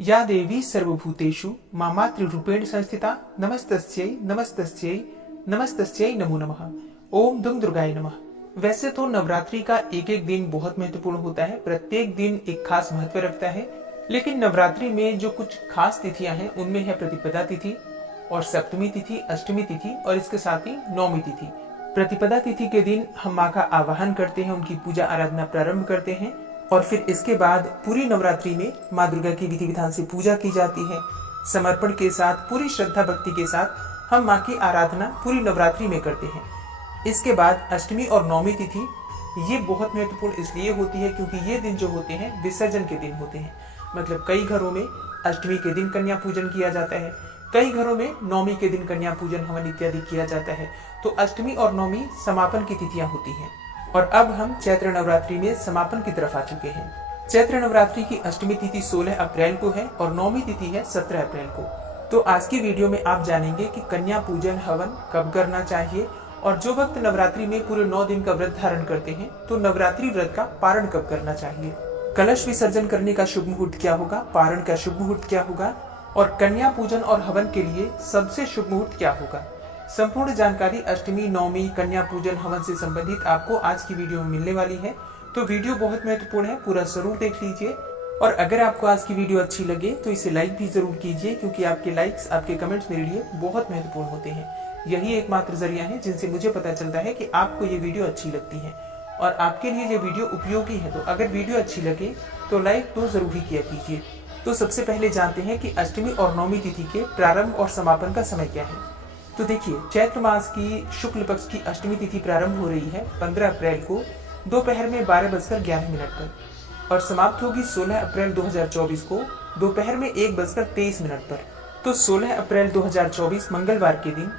या देवी सर्वभूतेषु मातृरूपेण संस्थिता नमस्तस्यै नमस्तस्यै नमस्तस्यै नमो नमः। ओम दुम दुर्गाय नमः। वैसे तो नवरात्रि का एक एक दिन बहुत महत्वपूर्ण होता है, प्रत्येक दिन एक खास महत्व रखता है, लेकिन नवरात्रि में जो कुछ खास तिथियां हैं उनमें है प्रतिपदा तिथि और सप्तमी तिथि, अष्टमी तिथि और इसके साथ ही नौमी तिथि। प्रतिपदा तिथि के दिन हम माँ का आवाहन करते हैं, उनकी पूजा आराधना प्रारंभ करते हैं और फिर इसके बाद पूरी नवरात्रि में माँ दुर्गा की विधि विधान से पूजा की जाती है। समर्पण के साथ, पूरी श्रद्धा भक्ति के साथ हम माँ की आराधना पूरी नवरात्रि में करते हैं। इसके बाद अष्टमी और नौमी तिथि ये बहुत महत्वपूर्ण इसलिए होती है क्योंकि ये दिन जो होते हैं विसर्जन के दिन होते हैं। मतलब कई घरों में अष्टमी के दिन कन्या पूजन किया जाता है, कई घरों में नौमी के दिन कन्या पूजन हवन इत्यादि किया जाता है। तो अष्टमी और नौमी समापन की तिथियां होती हैं। और अब हम चैत्र नवरात्रि में समापन की तरफ आ चुके हैं। चैत्र नवरात्रि की अष्टमी तिथि 16 अप्रैल को है और नौमी तिथि है 17 अप्रैल को। तो आज की वीडियो में आप जानेंगे कि कन्या पूजन हवन कब करना चाहिए और जो भक्त नवरात्रि में पूरे 9 दिन का व्रत धारण करते हैं तो नवरात्रि व्रत का पारण कब करना चाहिए, कलश विसर्जन करने का शुभ मुहूर्त क्या होगा, पारण का शुभ मुहूर्त क्या होगा और कन्या पूजन और हवन के लिए सबसे शुभ मुहूर्त क्या होगा। संपूर्ण जानकारी अष्टमी, नौमी, कन्या पूजन, हवन से संबंधित आपको आज की वीडियो में मिलने वाली है। तो वीडियो बहुत महत्वपूर्ण है, पूरा जरूर देख लीजिए। और अगर आपको आज की वीडियो अच्छी लगे तो इसे लाइक भी जरूर कीजिए, क्योंकि आपके लाइक्स, आपके कमेंट्स मेरे लिए बहुत महत्वपूर्ण होते हैं। यही एकमात्र जरिया है जिनसे मुझे पता चलता है कि आपको ये वीडियो अच्छी लगती है और आपके लिए ये वीडियो उपयोगी है। तो अगर वीडियो अच्छी लगे तो लाइक तो जरूर ही किया कीजिए। तो सबसे पहले जानते हैं कि अष्टमी और नौमी तिथि के प्रारंभ और समापन का समय क्या है। तो देखिए, चैत्र मास की शुक्ल पक्ष की अष्टमी तिथि प्रारंभ हो रही है 15 अप्रैल को दोपहर में 12:11 पर और समाप्त होगी 16 अप्रैल 2024 को दोपहर में 1:23 पर। तो 16 अप्रैल 2024 मंगलवार के दिन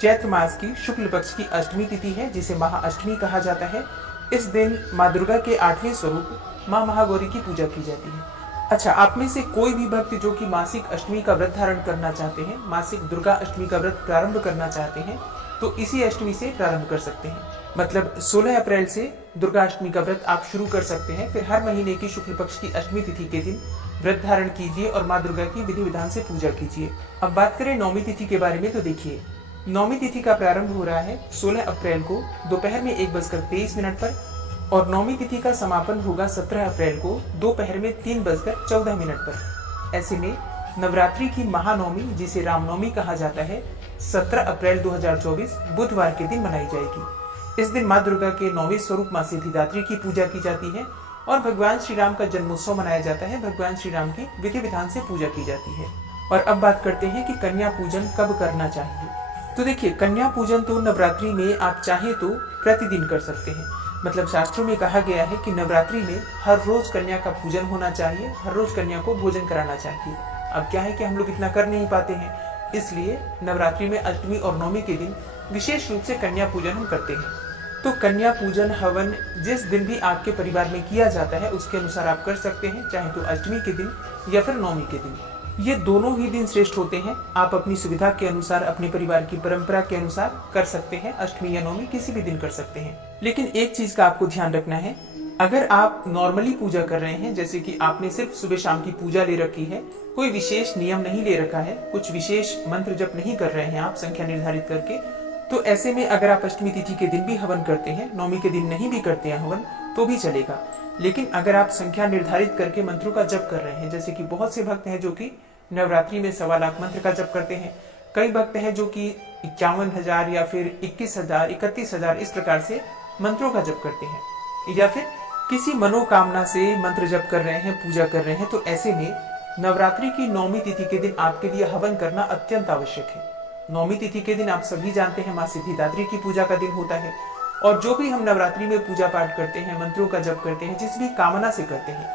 चैत्र मास की शुक्ल पक्ष की अष्टमी तिथि है, जिसे महाअष्टमी कहा जाता है। इस दिन माँ दुर्गा के 8वें स्वरूप माँ महागौरी की पूजा की जाती है। अच्छा, आप में से कोई भी भक्त जो कि मासिक अष्टमी का व्रत धारण करना चाहते हैं, मासिक दुर्गा अष्टमी का व्रत प्रारंभ करना चाहते हैं, तो इसी अष्टमी से प्रारंभ कर सकते हैं। मतलब 16 अप्रैल से दुर्गा अष्टमी का व्रत आप शुरू कर सकते हैं। फिर हर महीने की शुक्ल पक्ष की अष्टमी तिथि के दिन व्रत धारण कीजिए और माँ दुर्गा की विधि विधान से पूजा कीजिए। अब बात करें नौमी तिथि के बारे में, तो देखिए, नौमी तिथि का प्रारंभ हो रहा है 16 अप्रैल को दोपहर में 1:23 पर और नौमी तिथि का समापन होगा 17 अप्रैल को दोपहर में 3:14 पर। ऐसे में नवरात्रि की महानवमी, जिसे रामनवमी कहा जाता है, 17 अप्रैल 2024 बुधवार के दिन मनाई जाएगी। इस दिन माँ दुर्गा के 9वें स्वरूप माँ सिद्धिदात्री की पूजा की जाती है और भगवान श्री राम का जन्मोत्सव मनाया जाता है। भगवान श्री राम की विधि विधान से पूजा की जाती है। और अब बात करते हैं कि कन्या पूजन कब करना चाहिए। तो देखिए, कन्या पूजन तो नवरात्रि में आप चाहे तो प्रतिदिन कर सकते हैं। मतलब शास्त्रों में कहा गया है कि नवरात्रि में हर रोज कन्या का पूजन होना चाहिए, हर रोज कन्या को भोजन कराना चाहिए। अब क्या है कि हम लोग इतना कर नहीं पाते हैं, इसलिए नवरात्रि में अष्टमी और नौमी के दिन विशेष रूप से कन्या पूजन हम करते हैं। तो कन्या पूजन हवन जिस दिन भी आपके परिवार में किया जाता है उसके अनुसार आप कर सकते हैं, चाहे तो अष्टमी के दिन या फिर नौमी के दिन। ये दोनों ही दिन श्रेष्ठ होते हैं। आप अपनी सुविधा के अनुसार, अपने परिवार की परंपरा के अनुसार कर सकते हैं। अष्टमी या नौमी किसी भी दिन कर सकते हैं। लेकिन एक चीज का आपको ध्यान रखना है, अगर आप नॉर्मली पूजा कर रहे हैं, जैसे कि आपने सिर्फ सुबह शाम की पूजा ले रखी है, कोई विशेष नियम नहीं ले रखा है, कुछ विशेष मंत्र जप नहीं कर रहे हैं आप संख्या निर्धारित करके, तो ऐसे में अगर आप अष्टमी तिथि के दिन भी हवन करते हैं, नौमी के दिन नहीं भी करते हैं हवन, तो भी चलेगा। लेकिन अगर आप संख्या निर्धारित करके मंत्रों का जप कर रहे हैं, जैसे कि बहुत से भक्त हैं जो कि नवरात्रि में 1.25 लाख मंत्र का जप करते हैं, कई भक्त हैं जो कि 51,000 या फिर 21,000, 31,000 इस प्रकार से मंत्रों का जप करते हैं, या फिर किसी मनोकामना से मंत्र जप कर रहे हैं, पूजा कर रहे हैं, तो ऐसे में नवरात्रि की नौमी तिथि के दिन आपके लिए हवन करना अत्यंत आवश्यक है। नौमी तिथि के दिन आप सभी जानते हैं माँ सिद्धिदात्री की पूजा का दिन होता है और जो भी हम नवरात्रि में पूजा पाठ करते हैं, मंत्रों का जप करते हैं, जिस भी कामना से करते हैं,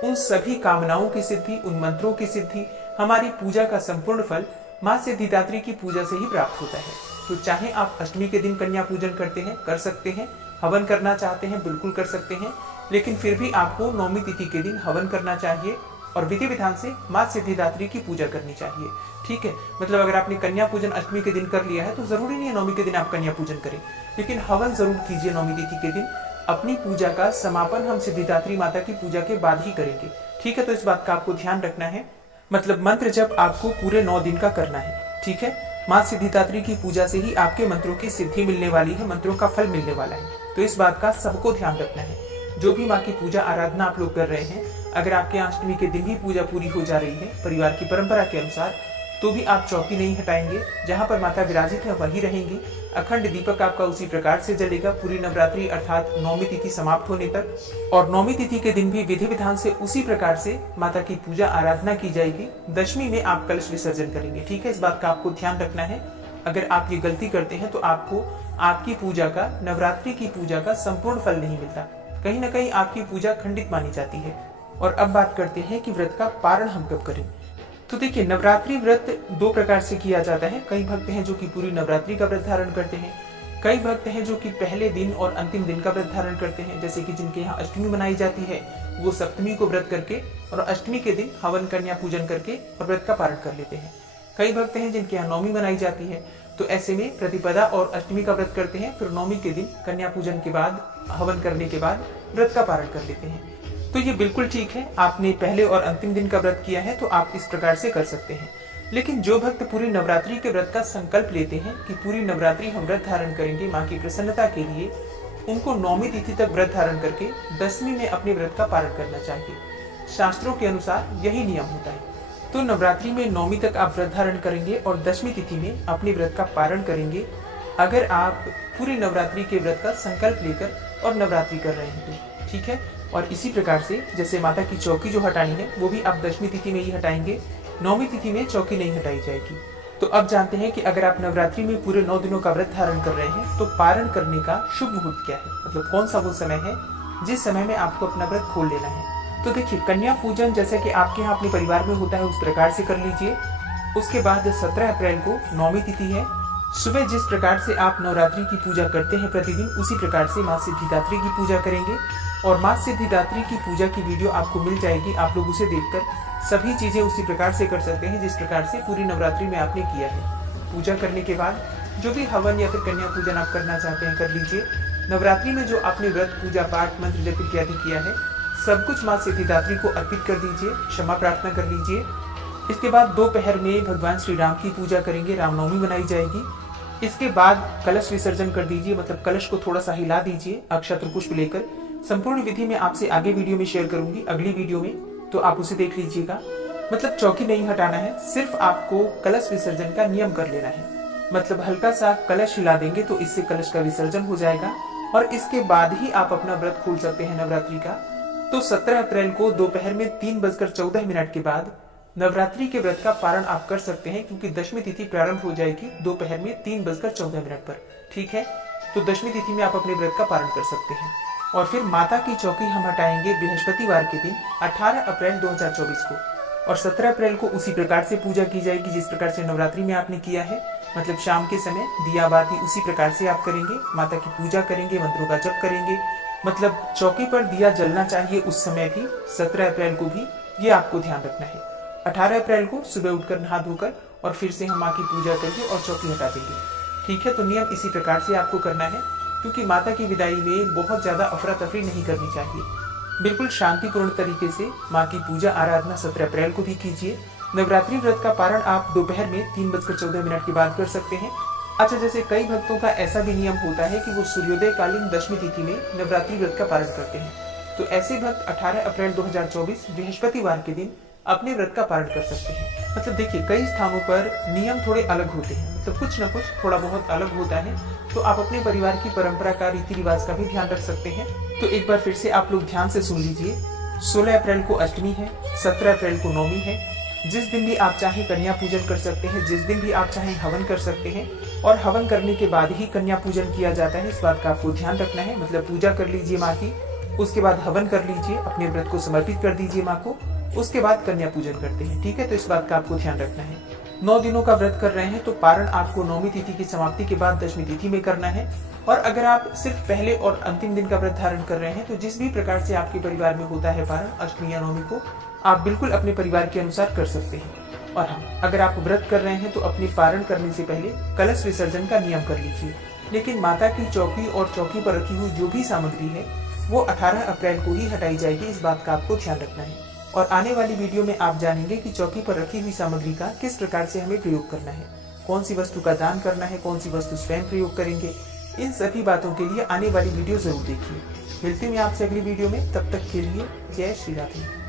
उन सभी कामनाओं की सिद्धि, उन मंत्रों की सिद्धि, हमारी पूजा का संपूर्ण फल माँ सिद्धिदात्री की पूजा से ही प्राप्त होता है। तो चाहे आप अष्टमी के दिन कन्या पूजन करते हैं, कर सकते हैं, हवन करना चाहते हैं, बिल्कुल कर सकते हैं, लेकिन फिर भी आपको नौमी तिथि के दिन हवन करना चाहिए और विधि विधान से माँ सिद्धिदात्री की पूजा करनी चाहिए। ठीक है, मतलब अगर आपने कन्या पूजन अष्टमी के दिन कर लिया है तो जरूरी नहीं है नौमी के दिन आप कन्या पूजन करें, लेकिन हवन जरूर कीजिए नौमी तिथि के दिन। अपनी पूजा का समापन हम सिद्धिदात्री माता की पूजा के बाद ही करेंगे। ठीक है, तो इस बात का आपको ध्यान रखना है। मतलब मंत्र जप आपको पूरे 9 दिन का करना है। ठीक है, माँ सिद्धिदात्री की पूजा से ही आपके मंत्रों की सिद्धि मिलने वाली है, मंत्रों का फल मिलने वाला है। तो इस बात का सबको ध्यान रखना है। जो भी माँ की पूजा आराधना आप लोग कर रहे हैं, अगर आपके अष्टमी के दिन भी पूजा पूरी हो जा रही है परिवार की परंपरा के अनुसार, तो भी आप चौकी नहीं हटाएंगे। जहाँ पर माता विराजित है वहीं रहेंगी। अखंड दीपक आपका उसी प्रकार से जलेगा पूरी नवरात्रि अर्थात नौमी तिथि समाप्त होने तक। और नौमी तिथि के दिन भी विधि विधान से उसी प्रकार से माता की पूजा आराधना की जाएगी। दशमी में आप कलश विसर्जन करेंगे। ठीक है, इस बात का आपको ध्यान रखना है। अगर आप ये गलती करते हैं तो आपको आपकी पूजा का, नवरात्रि की पूजा का संपूर्ण फल नहीं मिलता। कहीं ना कहीं आपकी पूजा खंडित मानी जाती है। और अब बात करते हैं कि व्रत का पारण हम कब करें। तो देखिए, नवरात्रि व्रत 2 प्रकार से किया जाता है। कई भक्त हैं जो कि पूरी नवरात्रि का व्रत धारण करते हैं। कई भक्त हैं जो कि पहले दिन और अंतिम दिन का व्रत धारण करते हैं। जैसे कि जिनके यहाँ अष्टमी मनाई जाती है, वो सप्तमी को व्रत करके और अष्टमी के दिन हवन कन्या पूजन करके और व्रत का पारण कर लेते हैं। कई भक्त हैं जिनके यहाँ नौमी मनाई जाती है, तो ऐसे में प्रतिपदा और अष्टमी का व्रत करते हैं, फिर नौमी के दिन कन्या पूजन के बाद, हवन करने के बाद व्रत का पारण कर लेते हैं। तो ये बिल्कुल ठीक है। आपने पहले और अंतिम दिन का व्रत किया है तो आप इस प्रकार से कर सकते हैं। लेकिन जो भक्त पूरी नवरात्रि के व्रत का संकल्प लेते हैं कि पूरी नवरात्रि हम व्रत धारण करेंगे माँ की प्रसन्नता के लिए, उनको नौमी तिथि तक व्रत धारण करके दशमी में अपने व्रत का पारण करना चाहिए। शास्त्रों के अनुसार यही नियम होता है। तो नवरात्रि में नौमी तक आप व्रत धारण करेंगे और दशमी तिथि में अपने व्रत का पारण करेंगे, अगर आप पूरी नवरात्रि के व्रत का संकल्प लेकर और नवरात्रि कर रहे हैं तो। ठीक है, और इसी प्रकार से जैसे माता की चौकी जो हटानी है वो भी आप दशमी तिथि में ही हटाएंगे। नौमी तिथि में चौकी नहीं हटाई जाएगी। तो अब जानते हैं कि अगर आप नवरात्रि में पूरे 9 दिनों का व्रत धारण कर रहे हैं तो पारण करने का शुभ मुहूर्त क्या है, मतलब कौन सा वो समय है जिस समय में आपको अपना व्रत खोल लेना है। तो देखिए, कन्या पूजन जैसे कि आपके यहाँ अपने परिवार में होता है उस प्रकार से कर लीजिए। उसके बाद 17 अप्रैल को नौमी तिथि है। सुबह जिस प्रकार से आप नवरात्रि की पूजा करते हैं प्रतिदिन, उसी प्रकार से माँ सिद्धिदात्री की पूजा करेंगे। और माँ सिद्धिदात्री की पूजा की वीडियो आपको मिल जाएगी। आप लोग उसे देखकर सभी चीजें उसी प्रकार से कर सकते हैं जिस प्रकार से पूरी नवरात्रि में आपने किया है। पूजा करने के बाद जो भी हवन या फिर कन्या पूजन आप करना चाहते हैं कर लीजिए। नवरात्रि में जो आपने व्रत, पूजा पाठ, मंत्र जप इत्यादि किया है, सब कुछ माँ सिद्धिदात्री को अर्पित कर दीजिए, क्षमा प्रार्थना कर लीजिए। इसके बाद दोपहर में भगवान श्री राम की पूजा करेंगे, रामनवमी मनाई जाएगी। इसके बाद कलश विसर्जन कर दीजिए, मतलब कलश को थोड़ा सा हिला दीजिए अक्षत पुष्प लेकर। संपूर्ण विधि में आपसे आगे वीडियो में शेयर करूंगी, अगली वीडियो में, तो आप उसे देख लीजिएगा। मतलब चौकी नहीं हटाना है, सिर्फ आपको कलश विसर्जन का नियम कर लेना है। मतलब हल्का सा कलश हिला देंगे तो इससे कलश का विसर्जन हो जाएगा और इसके बाद ही आप अपना व्रत खोल सकते हैं नवरात्रि का। तो 17 अप्रैल को दोपहर में 3:14 के बाद नवरात्रि के व्रत का पारण आप कर सकते हैं, क्योंकि दशमी तिथि प्रारंभ हो जाएगी दोपहर में 3:14 पर। ठीक है, तो दशमी तिथि में आप अपने व्रत का पारण कर सकते हैं। और फिर माता की चौकी हम हटाएंगे बृहस्पतिवार के दिन 18 अप्रैल 2024 को। और 17 अप्रैल को उसी प्रकार से पूजा की जाएगी जिस प्रकार से नवरात्रि में आपने किया है। मतलब शाम के समय दिया बाती उसी प्रकार से आप करेंगे, माता की पूजा करेंगे, मंत्रों का जप करेंगे। मतलब चौकी पर दिया जलना चाहिए उस समय भी, 17 अप्रैल को भी, ये आपको ध्यान रखना है। 18 अप्रैल को सुबह उठकर नहा धोकर और फिर से हम माँ की पूजा करके और चौकी हटा देंगे। ठीक है, तो नियम इसी प्रकार से आपको करना है, क्योंकि माता की विदाई में बहुत ज्यादा अफरा तफरी नहीं करनी चाहिए। बिल्कुल शांतिपूर्ण तरीके से माँ की पूजा आराधना 17 अप्रैल को भी कीजिए। नवरात्रि व्रत का पारण आप दोपहर में 3:14 के बाद कर सकते हैं। अच्छा, जैसे कई भक्तों का ऐसा भी नियम होता है कि वो सूर्योदय कालीन दशमी तिथि में नवरात्रि व्रत का पारण करते हैं, तो ऐसे भक्त 18 अप्रैल 2024 बृहस्पतिवार के दिन अपने व्रत का पारण कर सकते हैं। मतलब देखिए, कई स्थानों पर नियम थोड़े अलग होते हैं, मतलब कुछ न कुछ थोड़ा बहुत अलग होता है, तो आप अपने परिवार की परंपरा का, रीति रिवाज का भी ध्यान रख सकते हैं। तो एक बार फिर से आप लोग ध्यान से सुन लीजिए। 16 अप्रैल को अष्टमी है, 17 अप्रैल को नौमी है। जिस दिन भी आप चाहें कन्या पूजन कर सकते हैं, जिस दिन भी आप चाहें हवन कर सकते हैं, और हवन करने के बाद ही कन्या पूजन किया जाता है, इस बात का आपको ध्यान रखना है। मतलब पूजा कर लीजिए माँ की, उसके बाद हवन कर लीजिए, अपने व्रत को समर्पित कर दीजिए माँ को, उसके बाद कन्या पूजन करते हैं। ठीक है, तो इस बात का आपको ध्यान रखना है। 9 दिनों का व्रत कर रहे हैं तो पारण आपको नौमी तिथि की समाप्ति के बाद दशमी तिथि में करना है। और अगर आप सिर्फ पहले और अंतिम दिन का व्रत धारण कर रहे हैं तो जिस भी प्रकार से आपके परिवार में होता है पारण अष्टमी या नौमी को, आप बिल्कुल अपने परिवार के अनुसार कर सकते हैं। और हाँ, अगर आप व्रत कर रहे हैं तो अपने पारण करने से पहले कलश विसर्जन का नियम कर लीजिए। लेकिन माता की चौकी और चौकी पर रखी हुई जो भी सामग्री है वो 18 अप्रैल को ही हटाई जाएगी, इस बात का आपको ध्यान रखना है। और आने वाली वीडियो में आप जानेंगे कि चौकी पर रखी हुई सामग्री का किस प्रकार से हमें प्रयोग करना है, कौन सी वस्तु का दान करना है, कौन सी वस्तु स्वयं प्रयोग करेंगे। इन सभी बातों के लिए आने वाली वीडियो जरूर देखिए। मिलती हूँ आपसे अगली वीडियो में, तब तक के लिए जय श्री राधे।